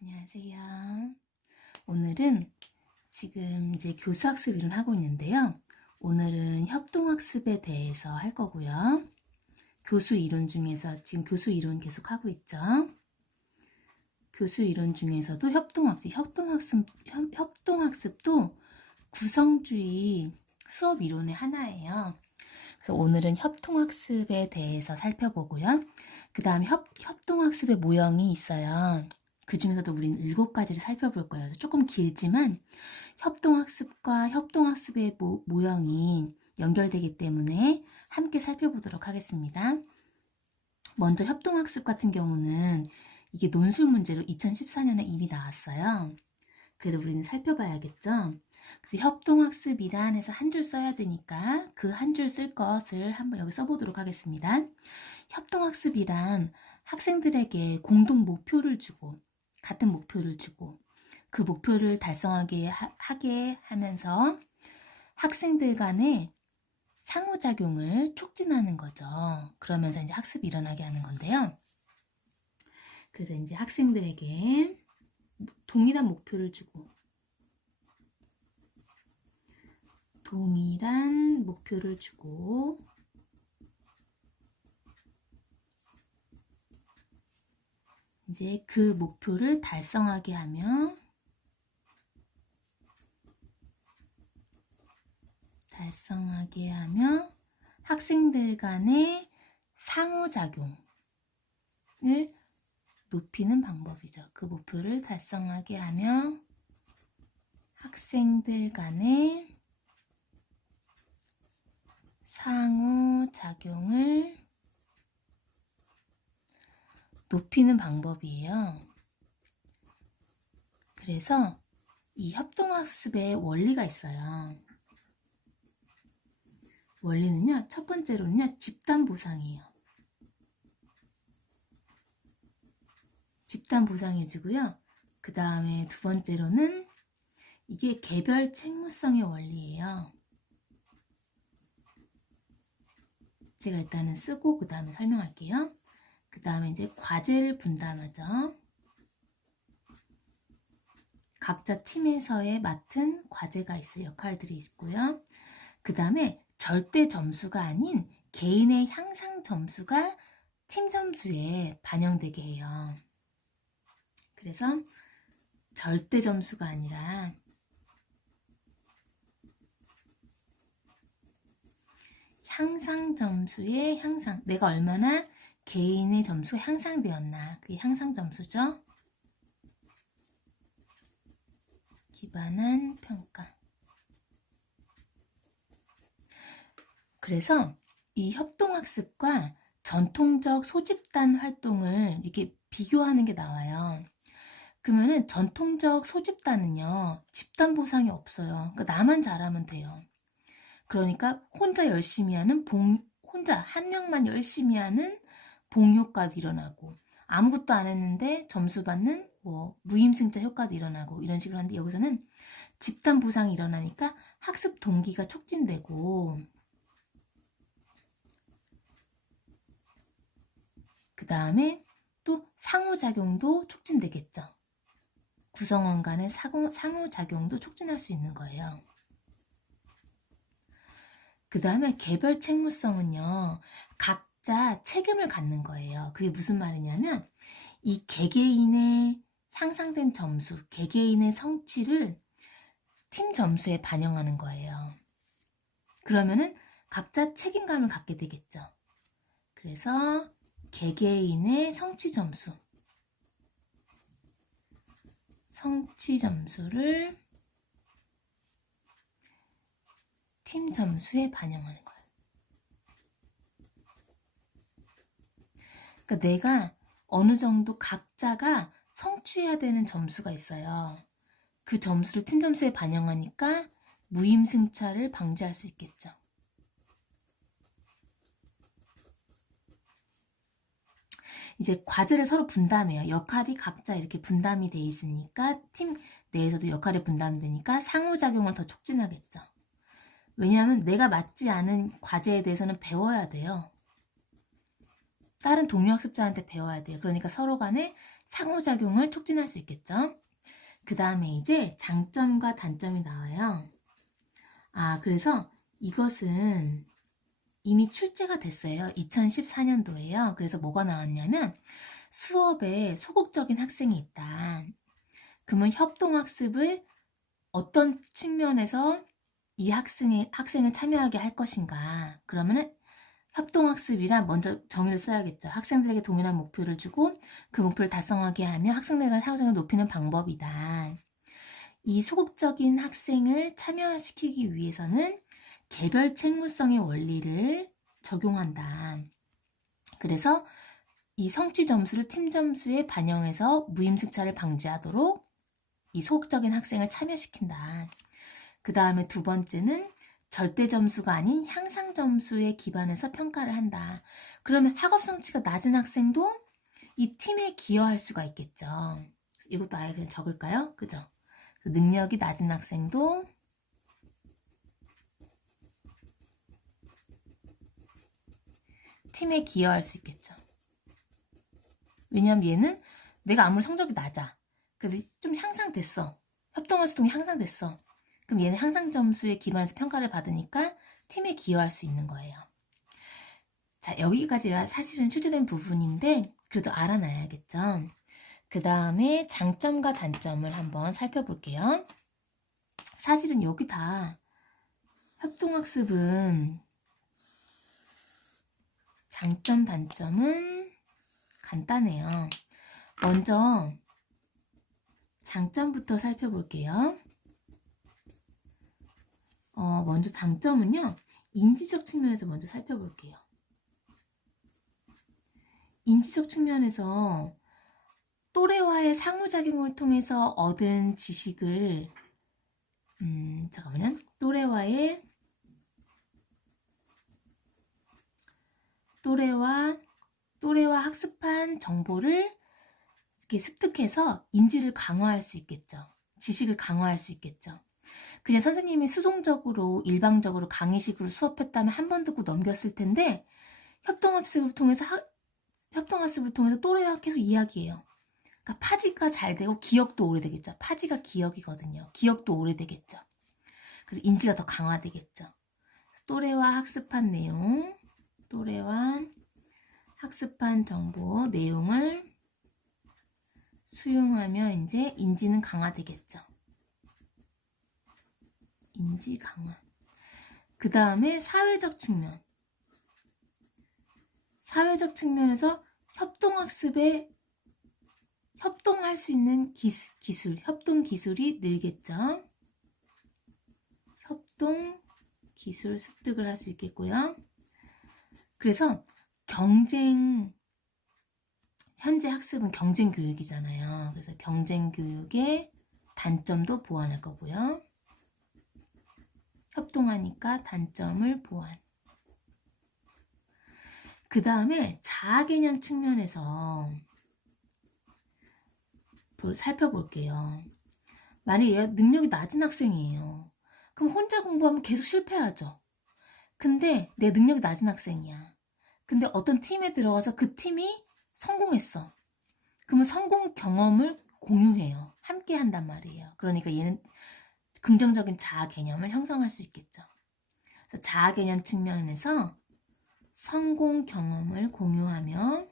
안녕하세요. 오늘은 지금 이제 교수학습 이론 하고 있는데요. 오늘은 협동학습에 대해서 할 거고요. 교수 이론 중에서 지금 교수 이론 계속 하고 있죠. 교수 이론 중에서도 협동학습도 구성주의 수업 이론의 하나예요. 그래서 오늘은 협동학습에 대해서 살펴보고요. 그 다음에 협동학습의 모형이 있어요. 그 중에서도 우리는 7가지를 살펴볼 거예요. 조금 길지만 협동학습과 협동학습의 모형이 연결되기 때문에 함께 살펴보도록 하겠습니다. 먼저 협동학습 같은 경우는 이게 논술 문제로 2014년에 이미 나왔어요. 그래도 우리는 살펴봐야겠죠. 그래서 협동학습이란 해서 한 줄 써야 되니까 그 한 줄 쓸 것을 한번 여기 써보도록 하겠습니다. 협동학습이란 학생들에게 공동 목표를 주고 같은 목표를 주고 그 목표를 달성하게 하게 하면서 학생들 간의 상호작용을 촉진하는 거죠. 그러면서 이제 학습이 일어나게 하는 건데요. 그래서 이제 학생들에게 동일한 목표를 주고 이제 그 목표를 달성하게 하며 학생들 간의 상호작용을 높이는 방법이죠. 그 목표를 달성하게 하며 학생들 간의 상호작용을 높이는 방법이에요. 그래서 이 협동학습의 원리가 있어요. 원리는요, 첫 번째로는요, 집단 보상이에요. 집단 보상해주고요. 그 다음에 두 번째로는 이게 개별 책무성의 원리예요. 제가 일단은 쓰고 그 다음에 설명할게요. 그 다음에 이제 과제를 분담하죠. 각자 팀에서의 맡은 과제가 있어요. 역할들이 있고요. 그 다음에 절대 점수가 아닌 개인의 향상 점수가 팀 점수에 반영되게 해요. 그래서 절대 점수가 아니라 향상 점수의 향상, 내가 얼마나 개인의 점수가 향상되었나, 그게 향상 점수죠. 기반한 평가. 그래서 이 협동학습과 전통적 소집단 활동을 이렇게 비교하는 게 나와요. 그러면은 전통적 소집단은요, 집단 보상이 없어요. 그러니까 나만 잘하면 돼요. 그러니까 혼자 한 명만 열심히 하는 봉효과도 일어나고, 아무것도 안 했는데 점수 받는 무임승차 효과도 일어나고 이런 식으로 하는데, 여기서는 집단 보상이 일어나니까 학습 동기가 촉진되고, 그 다음에 또 상호작용도 촉진되겠죠. 구성원 간의 상호작용도 촉진할 수 있는 거예요. 그 다음에 개별 책무성은요, 각자 책임을 갖는 거예요. 그게 무슨 말이냐면, 이 개개인의 향상된 점수, 개개인의 성취를 팀 점수에 반영하는 거예요. 그러면은 각자 책임감을 갖게 되겠죠. 그래서 개개인의 성취 점수를 팀 점수에 반영하는 거예요. 그러니까 내가 어느 정도 각자가 성취해야 되는 점수가 있어요. 그 점수를 팀 점수에 반영하니까 무임승차를 방지할 수 있겠죠. 이제 과제를 서로 분담해요. 역할이 각자 이렇게 분담이 돼 있으니까 팀 내에서도 역할이 분담되니까 상호작용을 더 촉진하겠죠. 왜냐하면 내가 맞지 않은 과제에 대해서는 배워야 돼요. 다른 동료 학습자한테 배워야 돼요. 그러니까 서로 간에 상호작용을 촉진할 수 있겠죠. 그 다음에 이제 장점과 단점이 나와요. 그래서 이것은 이미 출제가 됐어요. 2014년도에요. 그래서 뭐가 나왔냐면 수업에 소극적인 학생이 있다. 그러면 협동학습을 어떤 측면에서 이 학생을 참여하게 할 것인가. 그러면은 협동학습이란 먼저 정의를 써야겠죠. 학생들에게 동일한 목표를 주고 그 목표를 달성하게 하며 학생들 간 상호작용을 높이는 방법이다. 이 소극적인 학생을 참여시키기 위해서는 개별 책무성의 원리를 적용한다. 그래서 이 성취 점수를 팀 점수에 반영해서 무임승차를 방지하도록 이 소극적인 학생을 참여시킨다. 그 다음에 두 번째는 절대 점수가 아닌 향상 점수에 기반해서 평가를 한다. 그러면 학업 성취가 낮은 학생도 이 팀에 기여할 수가 있겠죠. 이것도 아예 그냥 적을까요? 그죠? 능력이 낮은 학생도 팀에 기여할 수 있겠죠. 왜냐하면 얘는 내가 아무리 성적이 낮아. 그래도 좀 향상됐어. 협동활동이 향상됐어. 그럼 얘는 향상 점수에 기반해서 평가를 받으니까 팀에 기여할 수 있는 거예요. 자, 여기까지가 사실은 출제된 부분인데 그래도 알아놔야겠죠. 그 다음에 장점과 단점을 한번 살펴볼게요. 사실은 여기 다 협동학습은 장점, 단점은 간단해요. 먼저 장점부터 살펴볼게요. 먼저 장점은요. 인지적 측면에서 먼저 살펴볼게요. 인지적 측면에서 또래와의 상호작용을 통해서 얻은 지식을 잠깐만요. 또래와 학습한 정보를 이렇게 습득해서 인지를 강화할 수 있겠죠. 지식을 강화할 수 있겠죠. 그냥 선생님이 수동적으로 일방적으로 강의식으로 수업했다면 한 번 듣고 넘겼을 텐데 협동학습을 통해서 또래와 계속 이야기해요. 그러니까 파지가 잘 되고 기억도 오래되겠죠. 파지가 기억이거든요. 기억도 오래되겠죠. 그래서 인지가 더 강화되겠죠. 또래와 학습한 내용, 또래와 학습한 정보 내용을 수용하며 이제 인지는 강화되겠죠. 인지 강화. 그 다음에 사회적 측면. 사회적 측면에서 협동학습에 협동할 수 있는 협동 기술이 늘겠죠. 협동 기술 습득을 할 수 있겠고요. 그래서 현재 학습은 경쟁 교육이잖아요. 그래서 경쟁 교육의 단점도 보완할 거고요. 협동하니까 단점을 보완. 그 다음에 자아 개념 측면에서 살펴볼게요. 만약에 얘가 능력이 낮은 학생이에요. 그럼 혼자 공부하면 계속 실패하죠. 근데 내 능력이 낮은 학생이야. 근데 어떤 팀에 들어가서 그 팀이 성공했어. 그러면 성공 경험을 공유해요. 함께 한단 말이에요. 그러니까 얘는 긍정적인 자아 개념을 형성할 수 있겠죠. 그래서 자아 개념 측면에서 성공 경험을 공유하며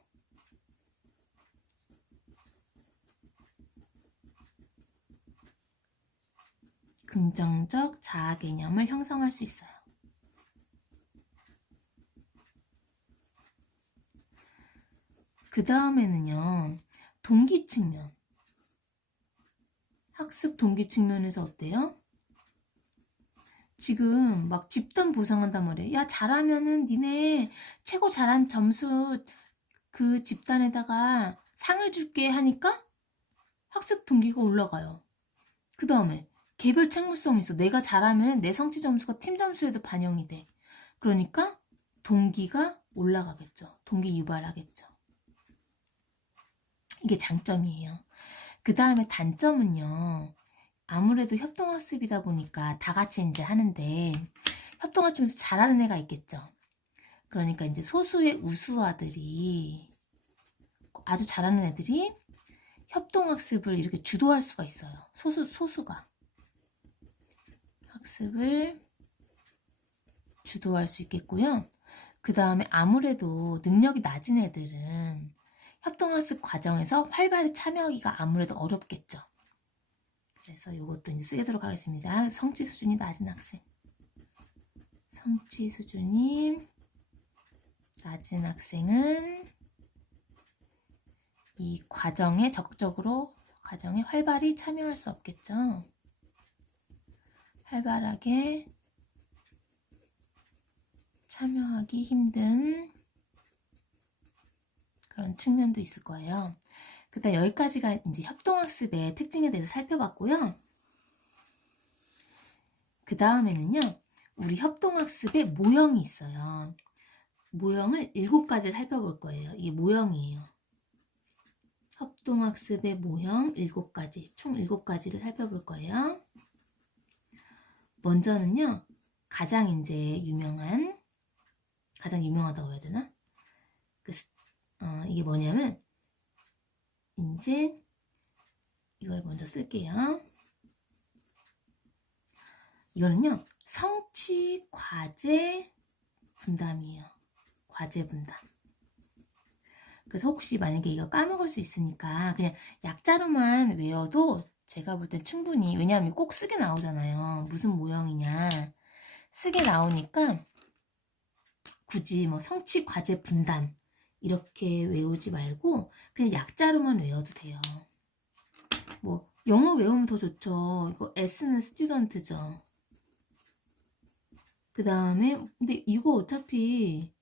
긍정적 자아 개념을 형성할 수 있어요. 그 다음에는요. 동기 측면. 학습 동기 측면에서 어때요? 지금 막 집단 보상한단 말이에요. 야, 잘하면은 니네 최고 잘한 점수 그 집단에다가 상을 줄게 하니까 학습 동기가 올라가요. 그 다음에 개별 책무성이 있어. 내가 잘하면 내 성취 점수가 팀 점수에도 반영이 돼. 그러니까 동기가 올라가겠죠. 동기 유발하겠죠. 이게 장점이에요. 그 다음에 단점은요. 아무래도 협동학습이다 보니까 다 같이 이제 하는데 협동학습에서 잘하는 애가 있겠죠. 그러니까 이제 소수의 우수아들이 아주 잘하는 애들이 협동학습을 이렇게 주도할 수가 있어요. 소수가 학습을 주도할 수 있겠고요. 그 다음에 아무래도 능력이 낮은 애들은 협동학습 과정에서 활발히 참여하기가 아무래도 어렵겠죠. 그래서 이것도 이제 쓰도록 하겠습니다. 성취 수준이 낮은 학생. 성취 수준이 낮은 학생은 이 과정에 적극적으로 과정에 활발히 참여할 수 없겠죠. 활발하게 참여하기 힘든 그런 측면도 있을 거예요. 그다음 여기까지가 이제 협동학습의 특징에 대해서 살펴봤고요. 그 다음에는요, 우리 협동학습의 모형이 있어요. 모형을 7가지 살펴볼 거예요. 이게 모형이에요. 협동학습의 모형 7가지, 총 7가지를 살펴볼 거예요. 먼저는요, 가장 유명하다고 해야 되나? 이게 뭐냐면, 이제 이걸 먼저 쓸게요. 이거는요, 성취 과제 분담이에요. 과제 분담. 그래서 혹시 만약에 이거 까먹을 수 있으니까 그냥 약자로만 외워도 제가 볼 땐 충분히, 왜냐하면 꼭 쓰게 나오잖아요. 무슨 모형이냐. 쓰게 나오니까 굳이 뭐 성취 과제 분담 이렇게 외우지 말고 그냥 약자로만 외워도 돼요. 뭐 영어 외우면 더 좋죠. 이거 S는 스튜던트죠. 그 다음에 근데 이거 어차피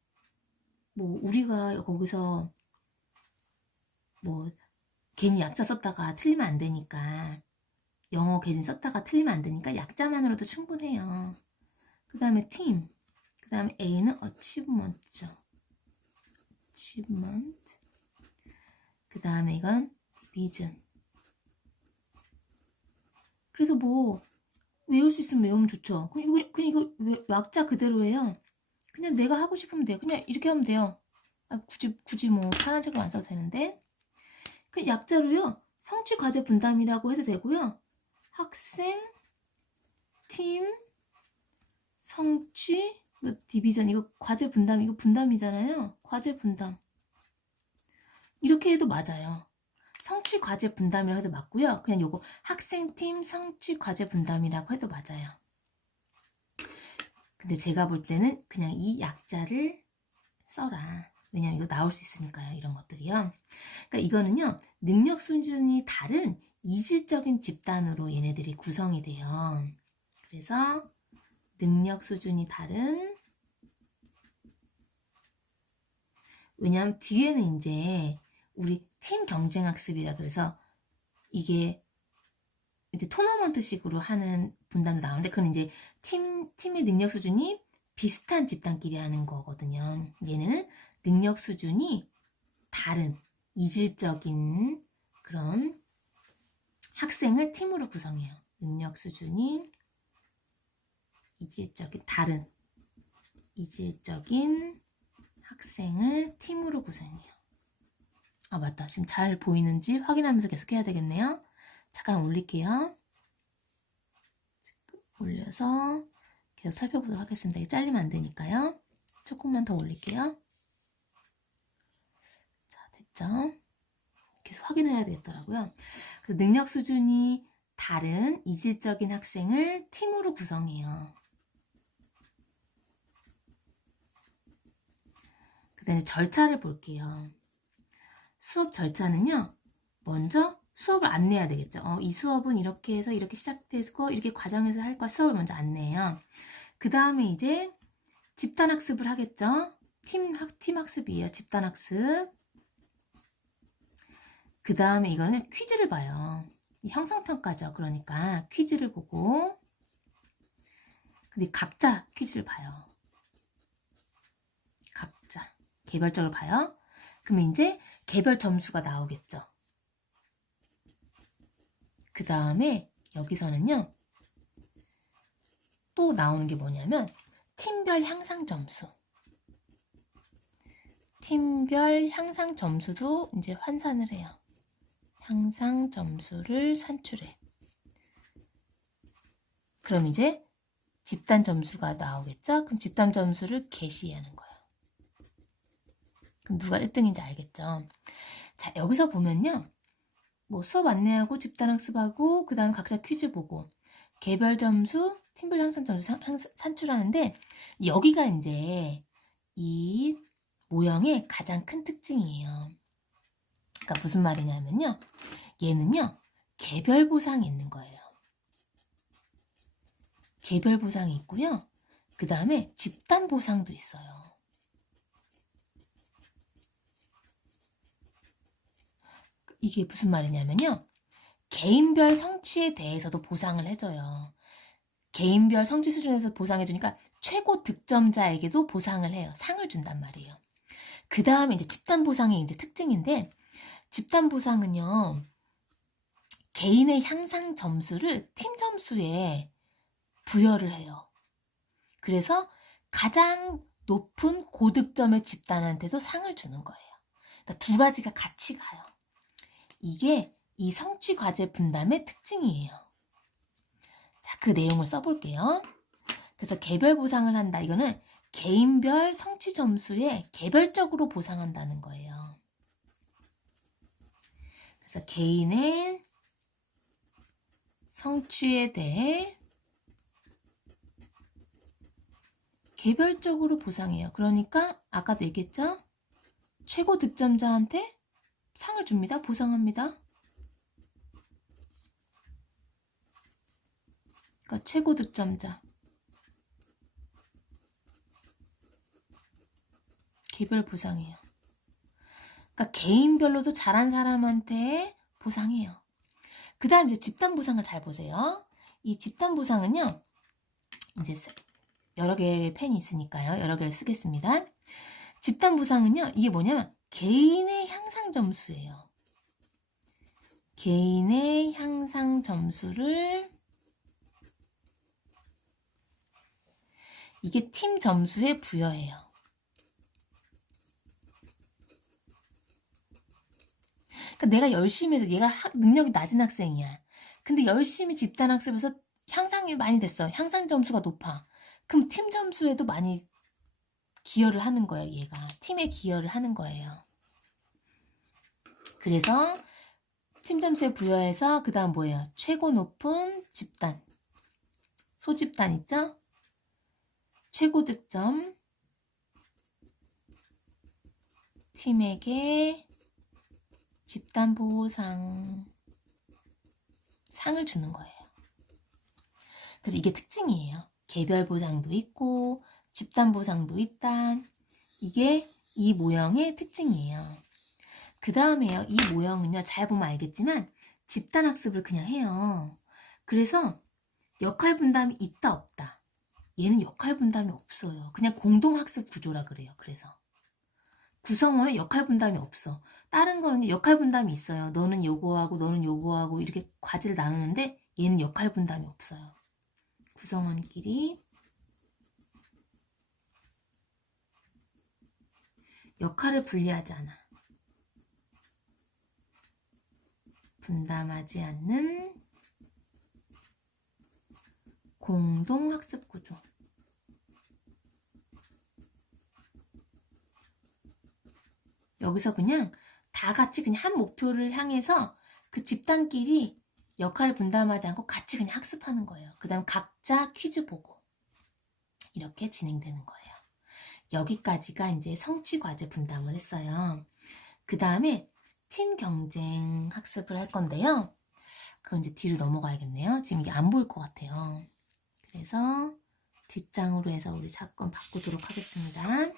뭐 우리가 거기서 뭐 괜히 약자 썼다가 틀리면 안 되니까, 영어 괜히 썼다가 틀리면 안 되니까 약자만으로도 충분해요. 그 다음에 팀, 그 다음에 A는 achievement죠. achievement. 그 다음에 이건 division. 그래서 뭐 외울 수 있으면 외우면 좋죠. 그냥 이거 약자 그대로 해요. 그냥 내가 하고 싶으면 돼요. 그냥 이렇게 하면 돼요. 굳이 뭐 파란색으로 안 써도 되는데, 그 약자로요, 성취 과제 분담이라고 해도 되고요. 학생, 팀, 성취, 이거 디비전, 이거 과제 분담, 이거 분담이잖아요. 과제 분담. 이렇게 해도 맞아요. 성취 과제 분담이라고 해도 맞고요. 그냥 요거 학생, 팀, 성취 과제 분담이라고 해도 맞아요. 근데 제가 볼 때는 그냥 이 약자를 써라. 왜냐면 이거 나올 수 있으니까요. 이런 것들이요. 그러니까 이거는요, 능력 수준이 다른 이질적인 집단으로 얘네들이 구성이 돼요. 그래서 능력 수준이 다른, 왜냐면 뒤에는 이제 우리 팀 경쟁 학습이라 그래서 이게 이제 토너먼트식으로 하는 분담도 나오는데, 그건 이제 팀의 능력 수준이 비슷한 집단끼리 하는 거거든요. 얘네는 능력 수준이 다른 이질적인 그런 학생을 팀으로 구성해요. 능력 수준이 다른 이질적인 학생을 팀으로 구성해요. 아, 맞다. 지금 잘 보이는지 확인하면서 계속 해야 되겠네요. 잠깐 올릴게요. 올려서 계속 살펴보도록 하겠습니다. 이게 잘리면 안 되니까요. 조금만 더 올릴게요. 자, 됐죠? 계속 확인해야 되겠더라고요. 그래서 능력 수준이 다른 이질적인 학생을 팀으로 구성해요. 그 다음에 절차를 볼게요. 수업 절차는요, 먼저 수업을 안내해야 되겠죠. 이 수업은 이렇게 해서 이렇게 시작되고 이렇게 과정에서 할 거야. 수업을 먼저 안내해요. 그 다음에 이제 집단 학습을 하겠죠. 팀 학습이에요. 집단 학습. 그 다음에 이거는 퀴즈를 봐요. 형성평가죠. 그러니까 퀴즈를 보고, 근데 각자 퀴즈를 봐요. 각자 개별적으로 봐요. 그러면 이제 개별 점수가 나오겠죠. 그 다음에 여기서는요, 또 나오는 게 뭐냐면 팀별 향상 점수. 팀별 향상 점수도 이제 환산을 해요. 향상 점수를 산출해. 그럼 이제 집단 점수가 나오겠죠? 그럼 집단 점수를 게시하는 거예요. 그럼 누가 1등인지 알겠죠? 자, 여기서 보면요. 뭐 수업 안내하고 집단학습하고 그 다음 각자 퀴즈 보고 개별 점수, 팀별 향상 점수 산출하는데 여기가 이제 이 모형의 가장 큰 특징이에요. 그러니까 무슨 말이냐면요. 얘는요. 개별 보상이 있는 거예요. 개별 보상이 있고요. 그 다음에 집단 보상도 있어요. 이게 무슨 말이냐면요. 개인별 성취에 대해서도 보상을 해줘요. 개인별 성취 수준에서 보상해주니까 최고 득점자에게도 보상을 해요. 상을 준단 말이에요. 그 다음에 이제 집단 보상의 이제 특징인데, 집단 보상은요, 개인의 향상 점수를 팀 점수에 부여를 해요. 그래서 가장 높은 고득점의 집단한테도 상을 주는 거예요. 그러니까 두 가지가 같이 가요. 이게 이 성취 과제 분담의 특징이에요. 자, 그 내용을 써볼게요. 그래서 개별 보상을 한다. 이거는 개인별 성취 점수에 개별적으로 보상한다는 거예요. 그래서 개인의 성취에 대해 개별적으로 보상해요. 그러니까 아까도 얘기했죠? 최고 득점자한테 상을 줍니다. 보상합니다. 그러니까 최고 득점자. 개별 보상해요. 그러니까 개인별로도 잘한 사람한테 보상해요. 그 다음 이제 집단 보상을 잘 보세요. 이 집단 보상은요. 이제 여러 개의 펜이 있으니까요. 여러 개를 쓰겠습니다. 집단 보상은요. 이게 뭐냐면 개인의 향상 점수예요. 개인의 향상 점수를 이게 팀 점수에 부여해요. 그러니까 내가 열심히 해서 얘가 능력이 낮은 학생이야. 근데 열심히 집단학습에서 향상이 많이 됐어. 향상 점수가 높아. 그럼 팀 점수에도 많이 기여를 하는 거예요. 얘가 팀에 기여를 하는 거예요. 그래서 팀 점수에 부여해서 그 다음 뭐예요? 최고 높은 집단. 소집단 있죠? 최고 득점 팀에게 집단 보상 상을 주는 거예요. 그래서 이게 특징이에요. 개별 보상도 있고 집단 보상도 있다. 이게 이 모형의 특징이에요. 그 다음에요. 이 모형은요. 잘 보면 알겠지만 집단 학습을 그냥 해요. 그래서 역할 분담이 있다 없다. 얘는 역할 분담이 없어요. 그냥 공동 학습 구조라 그래요. 그래서 구성원은 역할 분담이 없어. 다른 거는 역할 분담이 있어요. 너는 요거하고 너는 요거하고 이렇게 과제를 나누는데 얘는 역할 분담이 없어요. 구성원끼리 역할을 분리하지 않아. 분담하지 않는 공동 학습 구조. 여기서 그냥 다 같이 그냥 한 목표를 향해서 그 집단끼리 역할을 분담하지 않고 같이 그냥 학습하는 거예요. 그 다음 각자 퀴즈 보고 이렇게 진행되는 거예요. 여기까지가 이제 성취 과제 분담을 했어요. 그 다음에 팀 경쟁 학습을 할 건데요. 그건 이제 뒤로 넘어가야겠네요. 지금 이게 안 보일 것 같아요. 그래서 뒷장으로 해서 우리 사건 바꾸도록 하겠습니다.